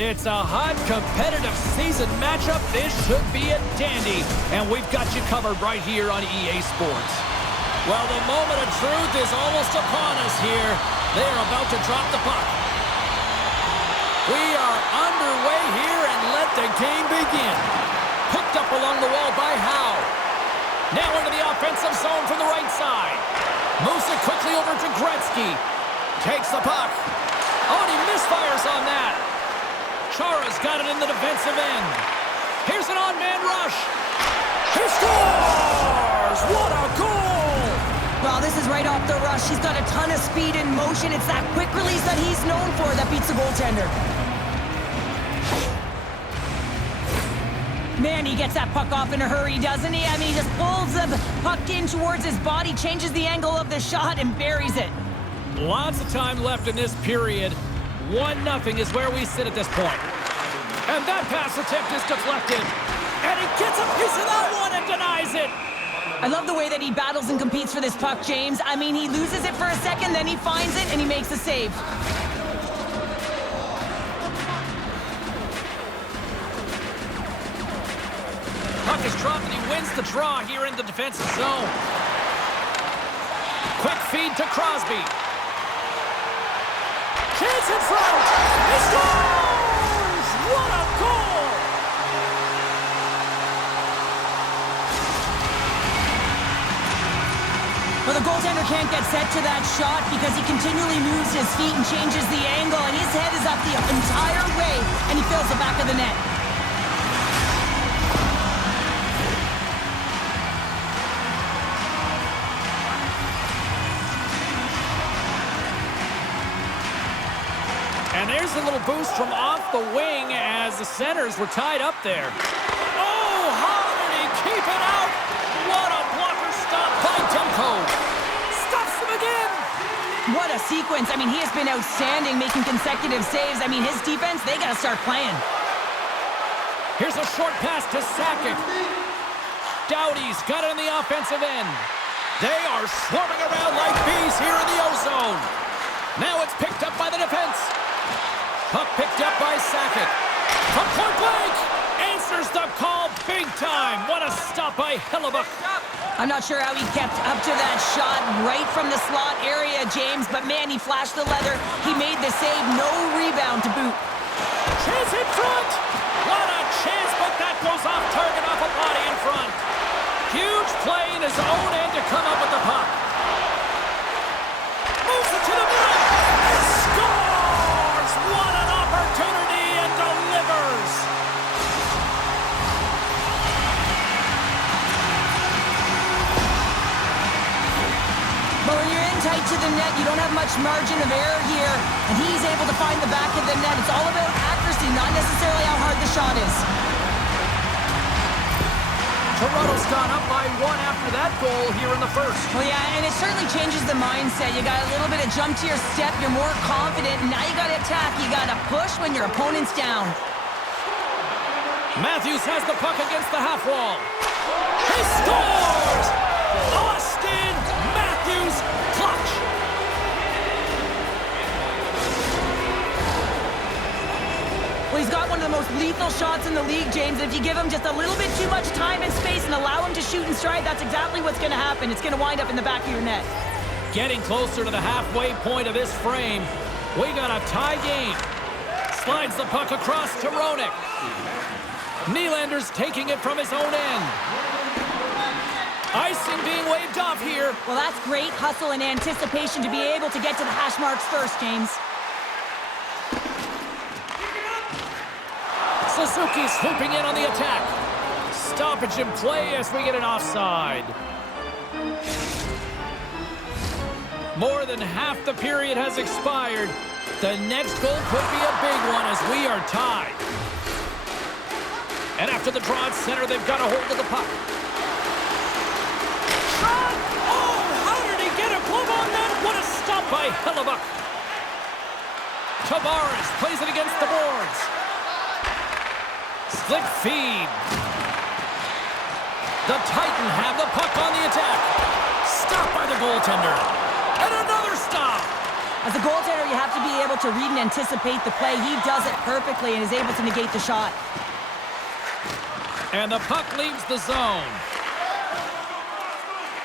It's a hot, competitive season matchup. This should be a dandy, and we've got you covered right here on EA Sports. Well, the moment of truth is almost upon us here. They are about to drop the puck. We are underway here, and let the game begin. Picked up along the wall by Howe. Now into the offensive zone from the right side. Moves it quickly over to Gretzky. Takes the puck. Oh, and he misfires on that. Chara's got it in the defensive end. Here's an on-man rush. He scores! What a goal! Well, this is right off the rush. He's got a ton of speed and motion. It's that quick release that he's known for that beats the goaltender. Man, he gets that puck off in a hurry, doesn't he? I mean, he just pulls the puck in towards his body, changes the angle of the shot, and buries it. Lots of time left in this period. 1-0 is where we sit at this point. And that pass attempt is deflected. And he gets a piece of that one and denies it. I love the way that he battles and competes for this puck, James. I mean, he loses it for a second, then he finds it, and he makes a save. Puck is dropped, and he wins the draw here in the defensive zone. Quick feed to Crosby. Chance in front! He scores! What a goal! Well, the goaltender can't get set to that shot because he continually moves his feet and changes the angle, and his head is up the entire way, and he fills the back of the net. And there's a little boost from off the wing as the centers were tied up there. Oh, how did he keep it out? What a blocker stop by Demko. Stops him again. What a sequence. I mean, he has been outstanding, making consecutive saves. I mean, his defense, they got to start playing. Here's a short pass to Sakic. Doughty's got it in the offensive end. They are swarming around like bees here in the O-zone. Now it's picked up by the defense. Puck picked up by Sakic. From point blank, answers the call big time. What a stop by Hellebuyck. I'm not sure how he kept up to that shot right from the slot area, James, but man, he flashed the leather. He made the save, no rebound to boot. Chance in front. What a chance, but that goes off target off a body in front. Huge play in his own end to come up with the puck. Moves it to the middle. And scores! What an opportunity, and delivers! But when you're in tight to the net, you don't have much margin of error here, and he's able to find the back of the net. It's all about accuracy, not necessarily how hard the shot is. Toronto's gone up by 1 after that goal here in the first. Well, yeah, and it certainly changes the mindset. You got a little bit of jump to your step. You're more confident, and now you got to attack. You got to push when your opponent's down. Matthews has the puck against the half wall. He scores! Austin Matthews clutch! Well, he's got one of the most lethal shots in the league, James. If you give him just a little bit too much time and space and allow him to shoot and stride, that's exactly what's going to happen. It's going to wind up in the back of your net. Getting closer to the halfway point of this frame. We got a tie game. Slides the puck across to Roenick. Nylander's taking it from his own end. Icing being waved off here. Well, that's great hustle and anticipation to be able to get to the hash marks first, James. Suzuki swooping in on the attack. Stoppage in play as we get an offside. More than half the period has expired. The next goal could be a big one as we are tied. And after the draw at center, they've got a hold of the puck. Shot! Oh, how did he get a glove on that? What a stop by Hellebuyck. Tavares plays it against the boards. Slick feed. The Titan have the puck on the attack. Stopped by the goaltender. And another stop. As a goaltender, you have to be able to read and anticipate the play. He does it perfectly and is able to negate the shot. And the puck leaves the zone.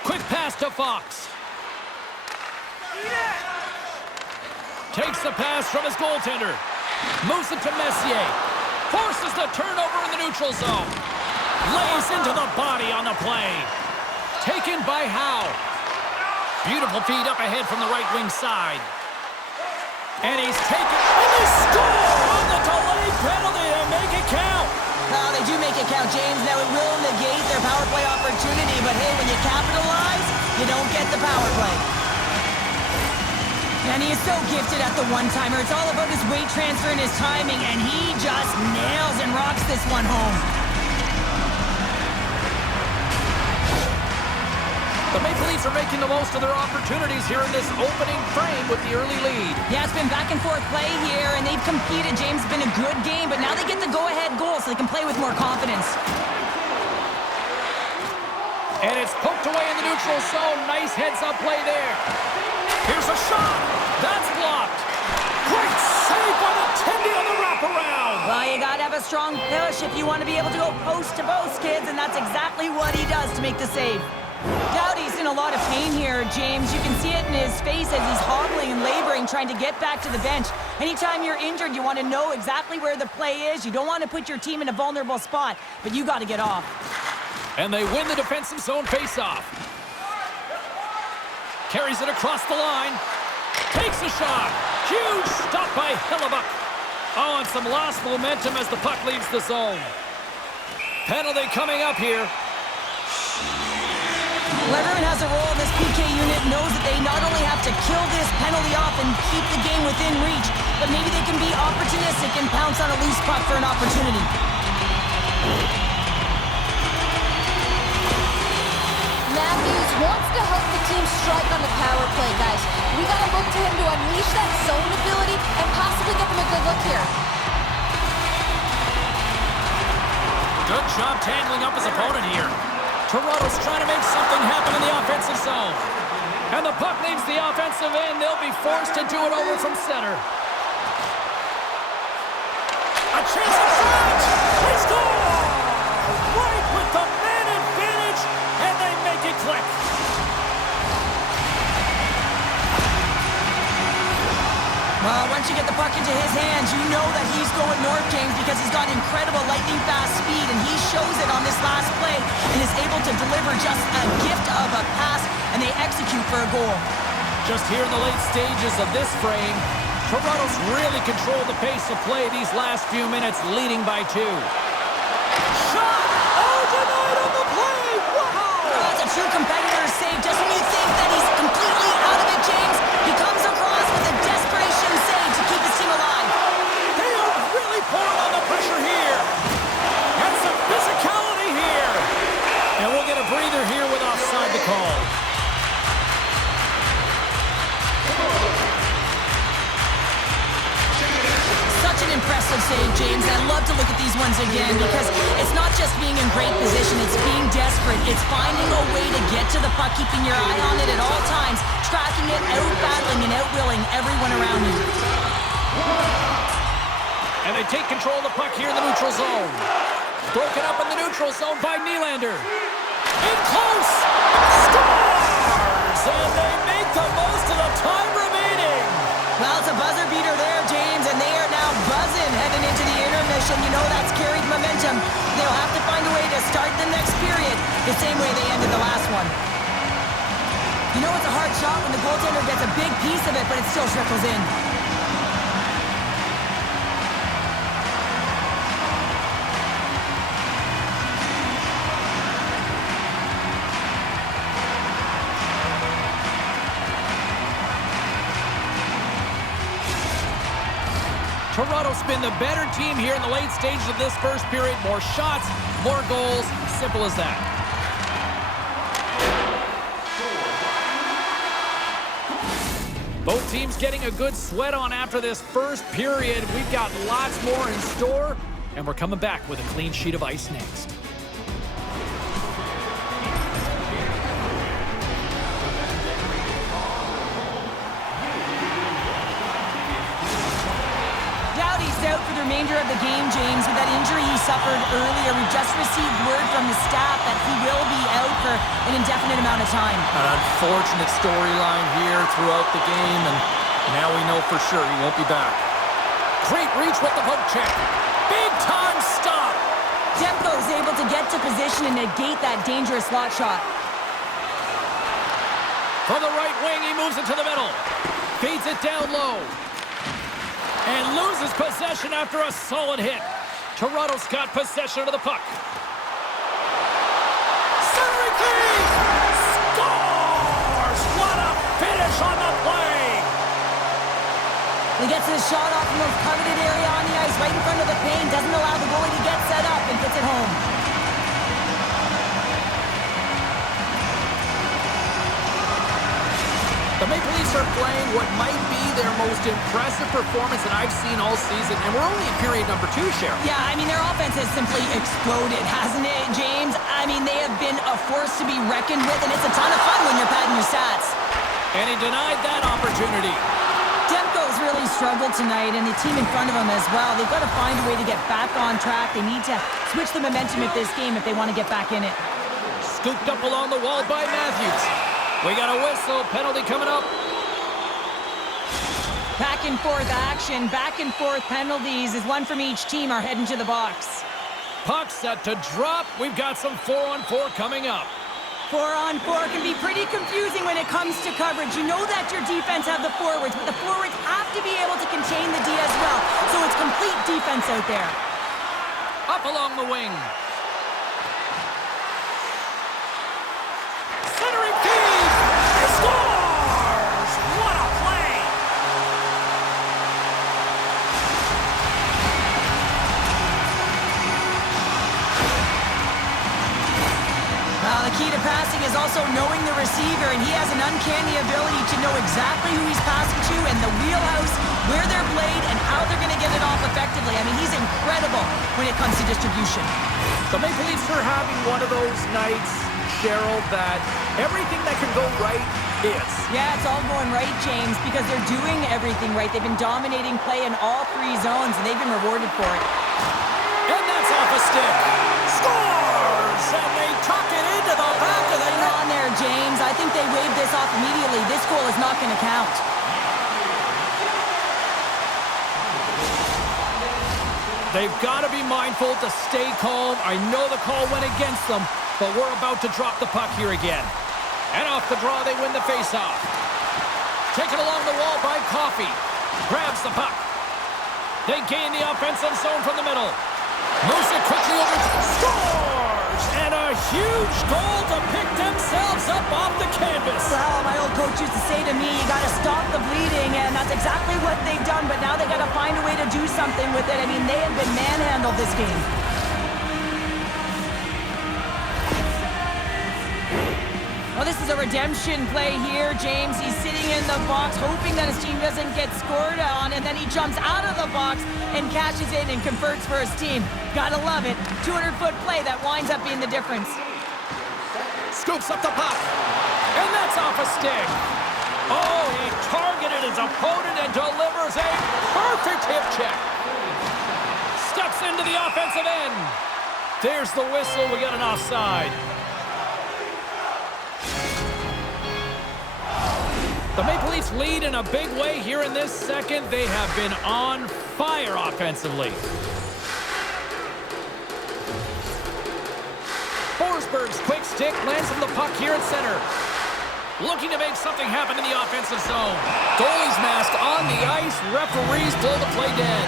Quick pass to Fox. Takes the pass from his goaltender. Moves it to Messier. Forces the turnover in the neutral zone. Lays into the body on the play. Taken by Howe. Beautiful feed up ahead from the right wing side. And he's taken, and they score on the delayed penalty to make it count. Well, they do make it count, James. Now, it will negate their power play opportunity, but hey, when you capitalize, you don't get the power play. And he is so gifted at the one-timer. It's all about his weight transfer and his timing, and he just nails and rocks this one home. The Maple Leafs are making the most of their opportunities here in this opening frame with the early lead. Yeah, it's been back and forth play here, and they've competed. James, it's been a good game, but now they get the go-ahead goal so they can play with more confidence. And it's poked away in the neutral zone. Nice heads-up play there. Here's a shot. That's blocked. Great save by the Tendy on the wraparound. Well, you got to have a strong push if you want to be able to go post-to-post, kids, and that's exactly what he does to make the save. Doughty's in a lot of pain here, James. You can see it in his face as he's hobbling and laboring, trying to get back to the bench. Anytime you're injured, you want to know exactly where the play is. You don't want to put your team in a vulnerable spot, but you got to get off. And they win the defensive zone faceoff. Carries it across the line. Takes a shot. Huge stop by Hellebuyck. Oh, and some lost momentum as the puck leaves the zone. Penalty coming up here. Well, everyone has a role in this PK unit, knows that they not only have to kill this penalty off and keep the game within reach, but maybe they can be opportunistic and pounce on a loose puck for an opportunity. Matthews wants to help the team strike on the power play, guys. We got to look to him to unleash that zone ability and possibly get them a good look here. Good job tangling up his opponent here. Toronto's trying to make something happen in the offensive zone. And the puck leaves the offensive end. They'll be forced to do it over from center. A chance to shot! They score! Right with the man advantage, and they make it click. Well, once you get the puck into his hands, you know that he's going north, James, because he's got incredible lightning-fast speed, and he shows it on this last play and is able to deliver just a gift of a pass, and they execute for a goal. Just here in the late stages of this frame, Toronto's really controlled the pace of play these last few minutes, leading by 2. Shot! Oh, denied on the play! Wow! That's a true competitor's save. Just when you think that he's completely out of it, James, he comes across with a desperation save to keep his team alive. They are really pouring on the pressure here. And some physicality here. And we'll get a breather here with offside the call. Such an impressive save, James. I love to look at these ones again because it's not just being in great position, it's being desperate. It's finding a way to get to the puck, keeping your eye on it at all times, tracking it, out-battling and out-willing everyone around you. And they take control of the puck here in the neutral zone. Broken up in the neutral zone by Nylander. In close! Scores! And they make the most of the time remaining. Well, it's a buzzer beater there, James, and they are now buzzing heading into the intermission. You know that's carried momentum. They'll have to find a way to start the next period the same way they ended the last one. You know it's a hard shot when the goaltender gets a big piece of it, but it still trickles in. Toronto's been the better team here in the late stages of this first period. More shots, more goals. Simple as that. Both teams getting a good sweat on after this first period. We've got lots more in store, and we're coming back with a clean sheet of ice next. out for the remainder of the game, James. With that injury he suffered earlier, we just received word from the staff that he will be out for an indefinite amount of time. An unfortunate storyline here throughout the game, and now we know for sure he won't be back. Great reach with the poke check. Big time stop. Demko is able to get to position and negate that dangerous slot shot. From the right wing, he moves it to the middle. Feeds it down low. And loses possession after a solid hit. Toronto's got possession of the puck. Centering feed! Scores! What a finish on the play! He gets his shot off from the coveted area on the ice, right in front of the paint. Doesn't allow the goalie to get set up and puts it home. The Maple Leafs are playing what might be their most impressive performance that I've seen all season, and we're only in period number 2, Cheryl. Yeah, I mean, their offense has simply exploded, hasn't it, James? I mean, they have been a force to be reckoned with, and it's a ton of fun when you're padding your stats. And he denied that opportunity. Demko's really struggled tonight, and the team in front of him as well. They've got to find a way to get back on track. They need to switch the momentum of this game if they want to get back in it. Scooped up along the wall by Matthews. We got a whistle, penalty coming up. Back and forth action, back and forth penalties as one from each team are heading to the box. Puck set to drop. We've got some 4-on-4 coming up. 4-on-4 can be pretty confusing when it comes to coverage. You know that your defense have the forwards, but the forwards have to be able to contain the D as well. So it's complete defense out there. Up along the wing. Centering feed! Scores! What a play! The key to passing is also knowing the receiver, and he has an uncanny ability to know exactly who he's passing to and the wheelhouse, where they're played, and how they're going to get it off effectively. I mean, he's incredible when it comes to distribution. The Maple Leafs are having one of those nights, Cheryl, that everything that can go right is. Yeah, it's all going right, James, because they're doing everything right. They've been dominating play in all 3 zones, and they've been rewarded for it. And that's off a stick. Scores! And they tuck it into the back of the Hang net. on there, James. I think they waved this off immediately. This goal is not going to count. They've got to be mindful to stay calm. I know the call went against them, but we're about to drop the puck here again. And off the draw, they win the faceoff. Taken along the wall by Coffey. Grabs the puck. They gain the offensive zone from the middle. Moves it quickly over. Scores! And a huge goal to pick themselves up off the canvas. Well, my old coach used to say to me, you got to stop the bleeding, and that's exactly what they've done, but now they got to find a way to do something with it. I mean, they have been manhandled this game. Well, this is a redemption play here, James. He's sitting in the box, hoping that his team doesn't get scored on, and then he jumps out of the box and cashes in and converts for his team. Gotta love it. 200-foot play that winds up being the difference. Scoops up the puck. And that's off a stick. Oh, he targeted his opponent and delivers a perfect hip check. Steps into the offensive end. There's the whistle. We got an offside. The Maple Leafs lead in a big way here in this second. They have been on fire offensively. Forsberg's quick stick lands on the puck here at center. Looking to make something happen in the offensive zone. Goalie's mask on the ice. Referees blow the play dead.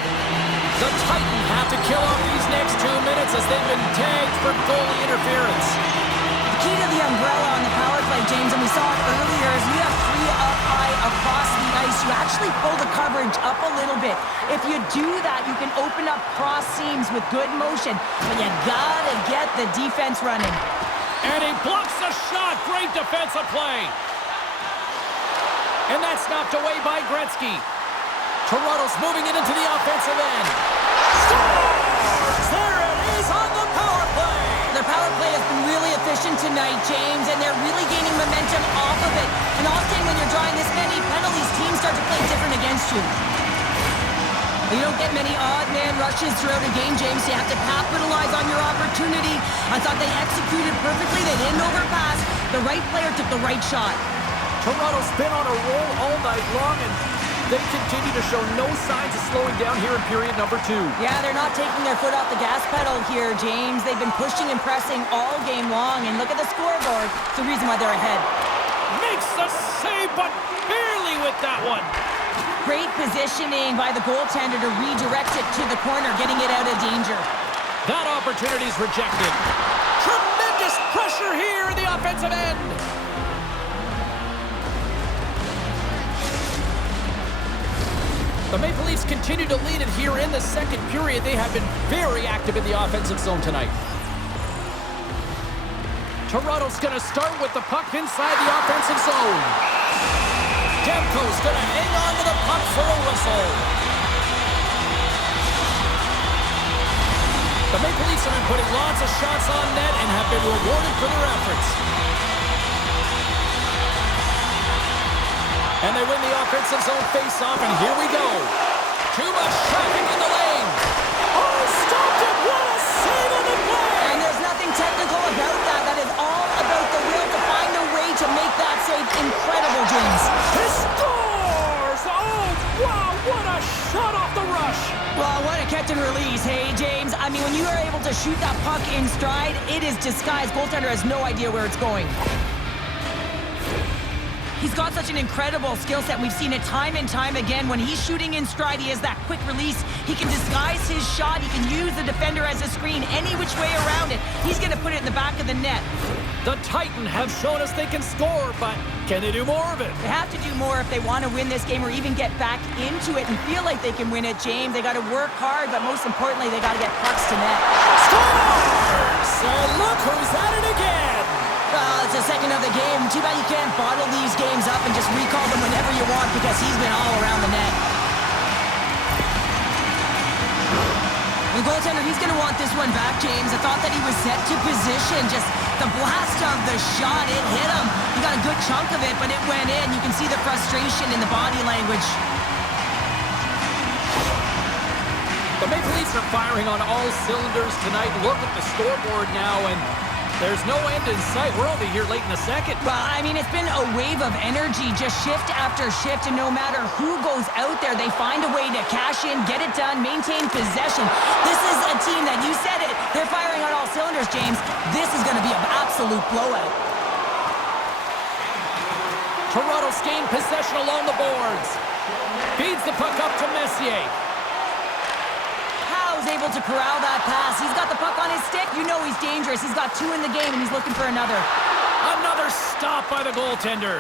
The Titans have to kill off these next 2 minutes as they've been tagged for goalie interference. Key to the umbrella on the power play, James, and we saw it earlier, is you have 3 up high across the ice. You actually pull the coverage up a little bit. If you do that, you can open up cross seams with good motion, but you gotta get the defense running. And he blocks the shot. Great defensive play. And that's knocked away by Gretzky. Toronto's moving it into the offensive end. Scores! There it is on the power play. Their power play has been really efficient tonight, James, and they're really gaining momentum off of it. And often when you're drawing this many penalties, teams start to play different against you. You don't get many odd man rushes throughout a game, James. You have to capitalize on your opportunity. I thought they executed perfectly. They didn't overpass. The right player took the right shot. Toronto's been on a roll all night long, and they continue to show no signs of slowing down here in period number 2. Yeah, they're not taking their foot off the gas pedal here, James. They've been pushing and pressing all game long, and look at the scoreboard. It's the reason why they're ahead. Makes the save, but barely with that one. Great positioning by the goaltender to redirect it to the corner, getting it out of danger. That opportunity's rejected. Tremendous pressure here in the offensive end. The Maple Leafs continue to lead it here in the second period. They have been very active in the offensive zone tonight. Toronto's going to start with the puck inside the offensive zone. Demko's going to hang on to the puck for a whistle. The Maple Leafs have been putting lots of shots on net and have been rewarded for their efforts. And they win the offensive zone face-off, and here we go. Too much traffic in the lane. Oh, stopped it! What a save on the play! And there's nothing technical about that. That is all about the will to find a way to make that save incredible, James. He scores! Oh, wow, what a shot off the rush! Well, what a catch and release, hey, James. I mean, when you are able to shoot that puck in stride, it is disguised. Goaltender has no idea where it's going. He's got such an incredible skill set. We've seen it time and time again. When he's shooting in stride, he has that quick release. He can disguise his shot. He can use the defender as a screen any which way around it. He's going to put it in the back of the net. The Titan have shown us they can score, but can they do more of it? They have to do more if they want to win this game or even get back into it and feel like they can win it, James. They got to work hard, but most importantly, they got to get pucks to net. Scores! And look who's at it again! Well, it's the second of the game. Too bad you can't bottle these games up and just recall them whenever you want because he's been all around the net. The goaltender, he's going to want this one back, James. I thought that he was set to position. Just the blast of the shot, it hit him. He got a good chunk of it, but it went in. You can see the frustration in the body language. The Maple Leafs are firing on all cylinders tonight. Look at the scoreboard now, and there's no end in sight. We're only here late in the second. Well, I mean, it's been a wave of energy, just shift after shift, and no matter who goes out there, they find a way to cash in, get it done, maintain possession. This is a team that, you said it, they're firing on all cylinders, James. This is going to be an absolute blowout. Toronto's gained possession along the boards. Feeds the puck up to Messier. Able to corral that pass. He's got the puck on his stick. You know he's dangerous. He's got 2 in the game, and he's looking for another. Another stop by the goaltender.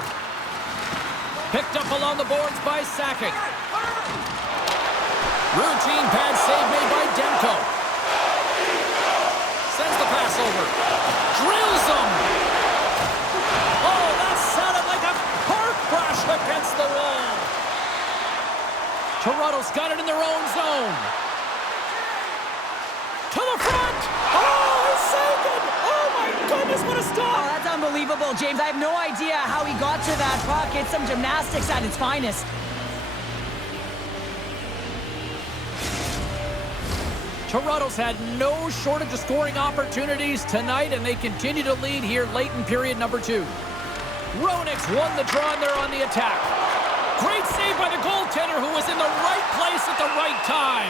Picked up along the boards by Sakic. Routine pad save made by Demko. Sends the pass over. Drills him. Oh, that sounded like a car crash against the wall. Toronto's got it in their own zone. To the front! Oh, he saved it! Oh, my goodness, what a stop! Oh, that's unbelievable, James. I have no idea how he got to that puck. It's some gymnastics at its finest. Toronto's had no shortage of scoring opportunities tonight, and they continue to lead here late in period number 2. Roenick's won the draw, and they're on the attack. Great save by the goaltender, who was in the right place at the right time.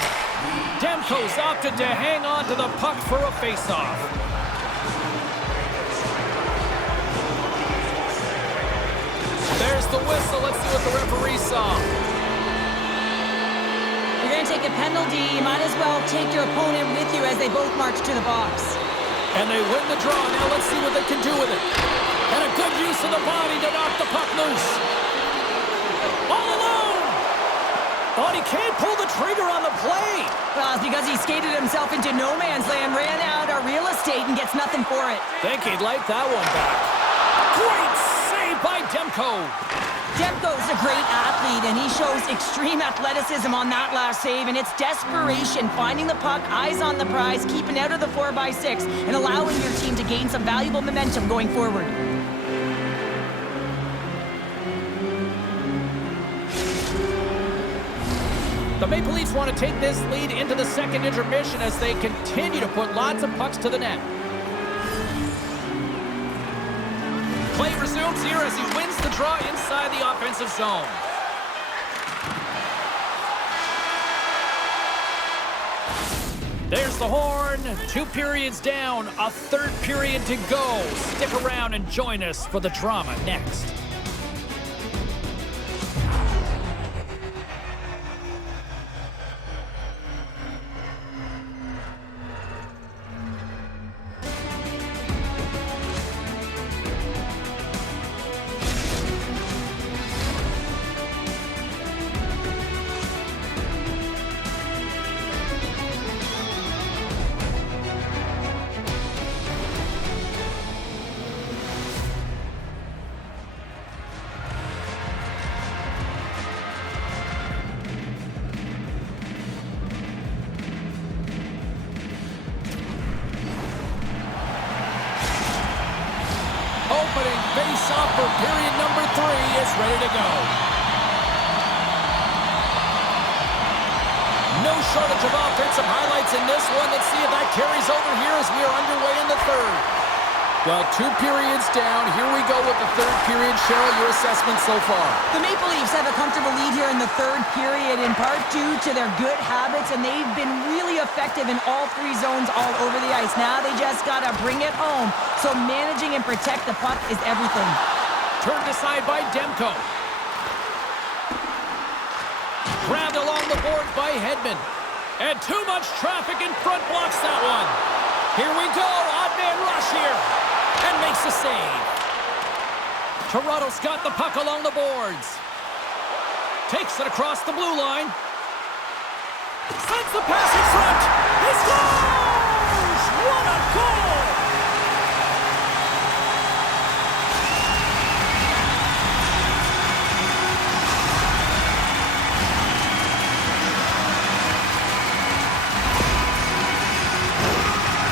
Demko's opted to hang on to the puck for a face-off. There's the whistle. Let's see what the referee saw. You're going to take a penalty. You might as well take your opponent with you as they both march to the box. And they win the draw. Now let's see what they can do with it. And a good use of the body to knock the puck loose. All alone! Thought he can't pull the trigger on the play. Well, it's because he skated himself into no man's land, ran out of real estate, and gets nothing for it. Think he'd like that one back. Great save by Demko. Demko's a great athlete, and he shows extreme athleticism on that last save, and it's desperation, finding the puck, eyes on the prize, keeping out of the 4x6, and allowing your team to gain some valuable momentum going forward. The Maple Leafs want to take this lead into the second intermission as they continue to put lots of pucks to the net. Play resumes here as he wins the draw inside the offensive zone. There's the horn. 2 periods down, a third period to go. Stick around and join us for the drama next. Opening face-off for period number 3 is ready to go. No shortage of offensive highlights in this one. Let's see if that carries over here as we are underway in the third. Well, 2 periods down. Here we go with the third period. Cheryl, your assessment so far? The Maple Leafs have a comfortable lead here in the third period, in part due to their good habits, and they've been really effective in all 3 zones all over the ice. Now they just got to bring it home, so managing and protect the puck is everything. Turned aside by Demko. Grabbed along the board by Hedman. And too much traffic in front blocks that one. Here we go, odd man rush here. And makes the save. Toronto's got the puck along the boards. Takes it across the blue line. Sends the pass in front. He scores! What a goal!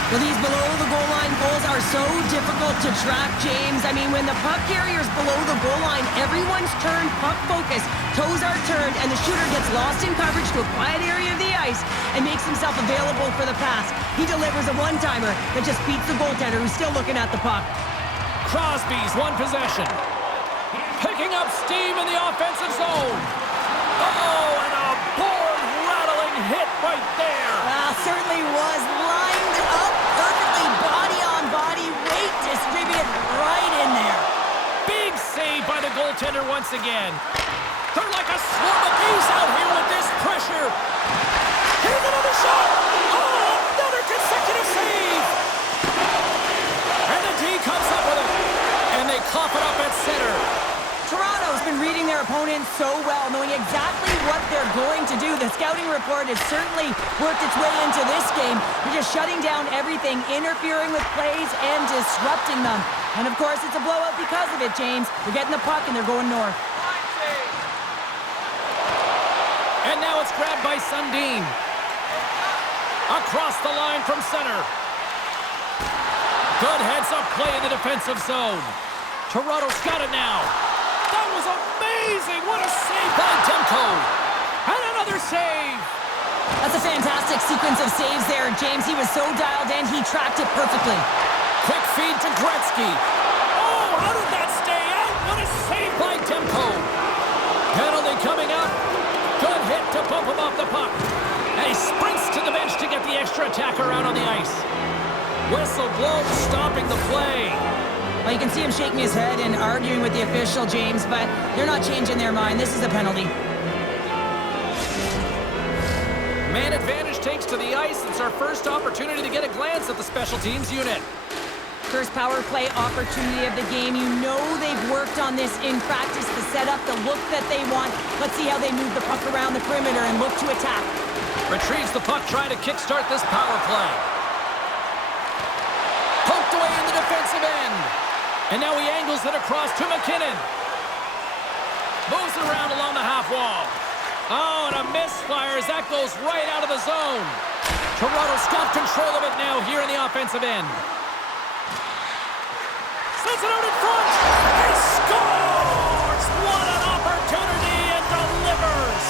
Well, these below-the-goal-line goals are so difficult to track, James. I mean, when the puck carrier's below the goal line, everyone's turned puck focus, toes are turned, and the shooter gets lost in coverage to a quiet area of the ice and makes himself available for the pass. He delivers a one-timer that just beats the goaltender who's still looking at the puck. Crosby's won possession. Picking up steam in the offensive zone. Oh, and a board-rattling hit right there. Well, certainly was lined up perfectly, body-on-body, weight distributed right in there. Big save by the goaltender once again. They're like a swarm of bees out here with this pressure. Here's another shot. Oh, another consecutive save. And the D comes up with it. And they cough it up at center. Toronto's been reading their opponents so well, knowing exactly what they're going to do. The scouting report has certainly worked its way into this game. They're just shutting down everything, interfering with plays, and disrupting them. And, of course, it's a blowout because of it, James. They're getting the puck, and they're going north. And now it's grabbed by Sundin. Across the line from center. Good heads-up play in the defensive zone. Toronto's got it now. That was amazing! What a save by Demko! And another save! That's a fantastic sequence of saves there, James. He was so dialed in, he tracked it perfectly. Quick feed to Gretzky. Oh, how did that stay out? What a save by Demko! Penalty coming up. Good hit to bump him off the puck. And he sprints to the bench to get the extra attacker out on the ice. Whistle blows, stopping the play. Well, you can see him shaking his head and arguing with the official, James, but they're not changing their mind. This is a penalty. Man advantage takes to the ice. It's our first opportunity to get a glance at the special teams unit. First power play opportunity of the game. You know they've worked on this in practice to set up the look that they want. Let's see how they move the puck around the perimeter and look to attack. Retrieves the puck, trying to kickstart this power play. Poked away in the defensive end. And now he angles it across to McKinnon. Moves it around along the half wall. Oh, and a misfire as that goes right out of the zone. Toronto's got control of it now here in the offensive end. Sends it out in front. He scores! What an opportunity, and delivers!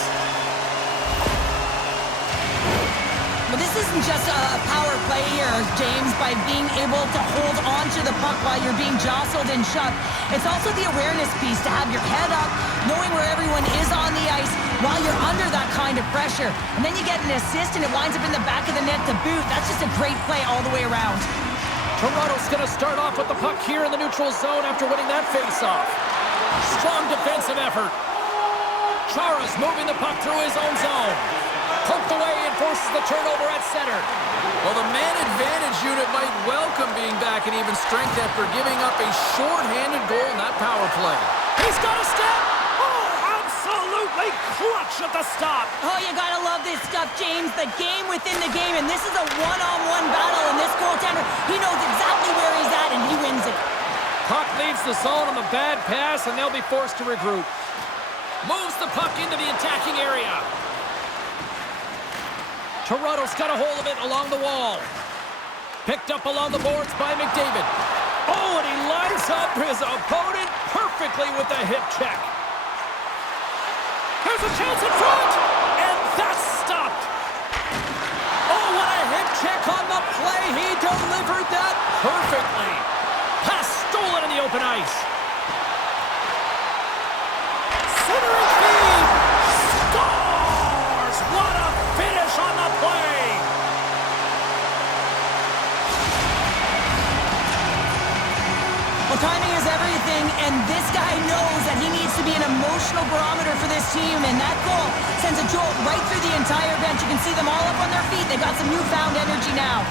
isn't just a power play here, James, by being able to hold on to the puck while you're being jostled and shoved. It's also the awareness piece, to have your head up, knowing where everyone is on the ice while you're under that kind of pressure. And then you get an assist and it winds up in the back of the net to boot. That's just a great play all the way around. Toronto's going to start off with the puck here in the neutral zone after winning that face-off. Strong defensive effort. Chara's moving the puck through his own zone. Poked away and forces the turnover at center. Well, the man advantage unit might welcome being back in even strength after giving up a short-handed goal in that power play. He's got a step. Oh, absolutely clutch at the stop. Oh, you gotta love this stuff, James. The game within the game, and this is a one-on-one battle, and this goaltender, he knows exactly where he's at, and he wins it. Puck leaves the zone on the bad pass, and they'll be forced to regroup. Moves the puck into the attacking area. Toronto's got a hold of it along the wall. Picked up along the boards by McDavid. Oh, and he lines up his opponent perfectly with the hip check. Here's a chance in front, and that's stopped. Oh, what a hip check on the play. He delivered that perfectly. Pass stolen in the open ice. Centering feed. Scores! What a finish on the play. Well, timing is everything, and this guy knows that he needs to be an emotional barometer for this team, and that goal sends a jolt right through the entire bench. You can see them all up on their feet. They've got some newfound energy now.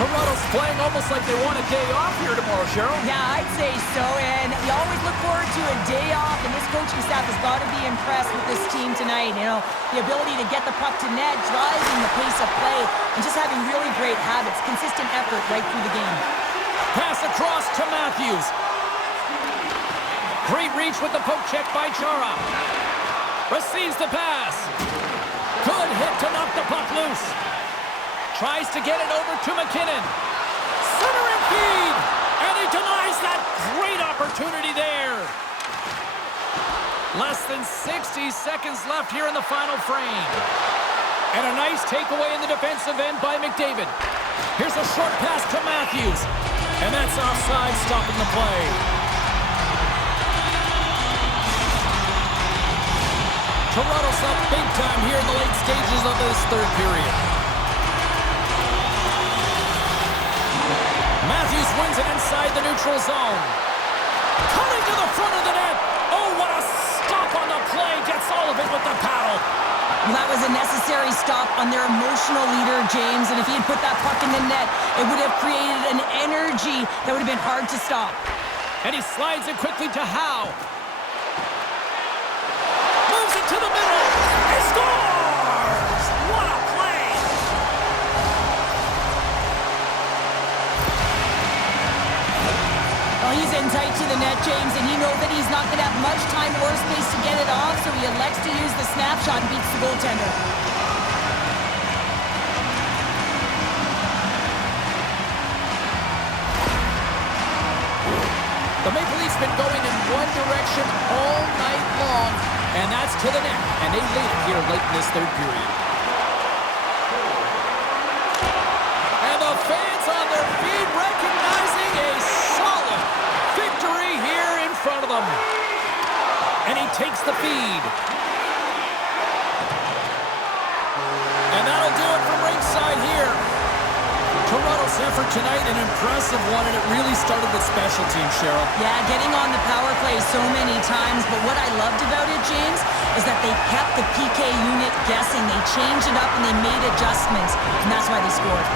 Toronto's playing almost like they want a day off here tomorrow, Cheryl. Yeah, I'd say so, and you always look forward to a day off, and this coaching staff has got to be impressed with this team tonight. You know, the ability to get the puck to net, driving the pace of play, and just having really great habits, consistent effort right through the game. Pass across to Matthews. Great reach with the poke check by Chara. Receives the pass. Good hit to knock the puck loose. Tries to get it over to McKinnon. Centering feed! And he denies that great opportunity there. Less than 60 seconds left here in the final frame. And a nice takeaway in the defensive end by McDavid. Here's a short pass to Matthews. And that's offside, stopping the play. Toronto's up big time here in the late stages of this third period. Matthews wins it inside the neutral zone. Coming to the front of the net. Oh, what a stop on the play. Gets all of it with the paddle. Well, that was a necessary stop on their emotional leader, James, and if he had put that puck in the net, it would have created an energy that would have been hard to stop. And he slides it quickly to Howe. Moves it to the middle. He scores! What a play! Well, he's in tight to the net, James, and he knows that he's not going to have much time or space to get it off, so he elects to use the snapshot and beats the goaltender. The Maple Leafs been going in one direction all night long, and that's to the net, and they lead it here late in this third period. And the fans on their feet recognizing a solid victory here in front of them. And he takes the feed. And that'll do it from ringside here. Toronto's effort tonight, an impressive one, and it really started with special teams, Cheryl. Yeah, getting on the power play so many times, but what I loved about it, James, is that they kept the PK unit guessing. They changed it up and they made adjustments, and that's why they scored.